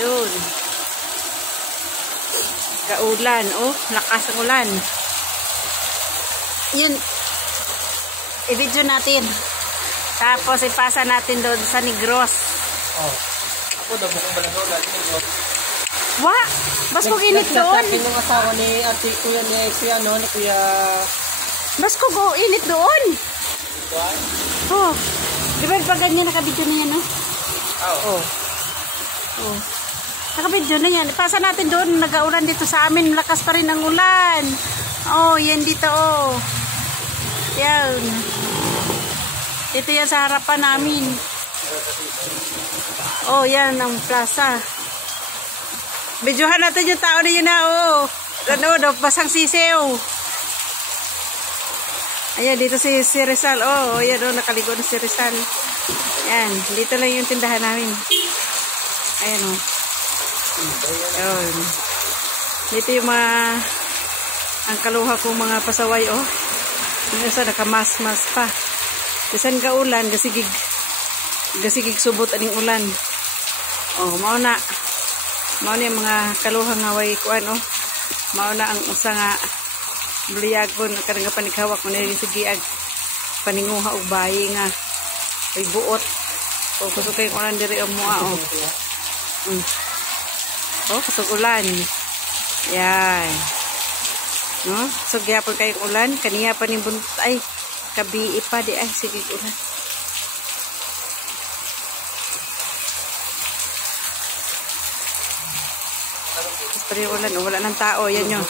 Yun. Kaulan. Oh, lakas ang ulan. Yun. I-video natin. Tapos ipasa natin doon sa Negros. Oh. Ako daw bukong balagaw lagi Negros. Wa! Bas kong init doon. Nagsasakin yung asawa ni ate kuya ni kuya no, ni kuya. Bas ko go init doon. Why? Oh. Di ba pag ganyan nakabidyo na yan, no? Oh. Oh. Nakabidyo na yan. Ipasa natin doon. Nag-aulan dito sa amin. Malakas pa rin ang ulan. Oh, yan dito, oh. Yan. Ito yan sa harapan namin. Oh, yan ang plaza. Videohan natin yung tao na yun na, oh. Ano, basang sisew. Ayan, dito si Rizal. Oh, ayan, oh, nakaligo na si Rizal. Ayan, dito lang yung tindahan namin. Ayan, oh. Ayan. Dito yung mga ang kaluha kong mga pasaway, oh. Yung isa nakamas-mas pa. Bisan ka ulan, gasigig subot aning ulan. Oh, mauna yung mga kaluhang ngaway kuan, oh. Mauna ang usa nga bliyagon karang panighawak mo na sigiag paninguha og bayi nga ay buot. O kusog kay ulan diri mo, oh. Oh, kusog ulan. Yan. No? So gyapon kay ulan kaniya pa ning buntot ay kabi pa di ay sige ulan. Pero ulan, oh, wala nang tao yan yo.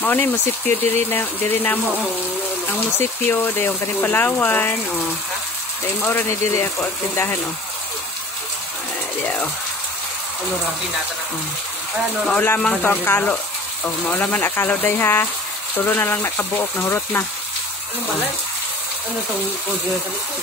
Mao ni musipyo diri na mo, oh. Ang musipyo dayon kaning Palawan, oh. Dai mao ra ni diri ako ang tindahan, oh. Diya, oh. Ano ra kinata na. Mao lamang to ang kalo. Oh, mao lamang akalo day ha. Tulo na lang nakabuok na hurot na. Ano balay? Ano tong pugyo sa likod?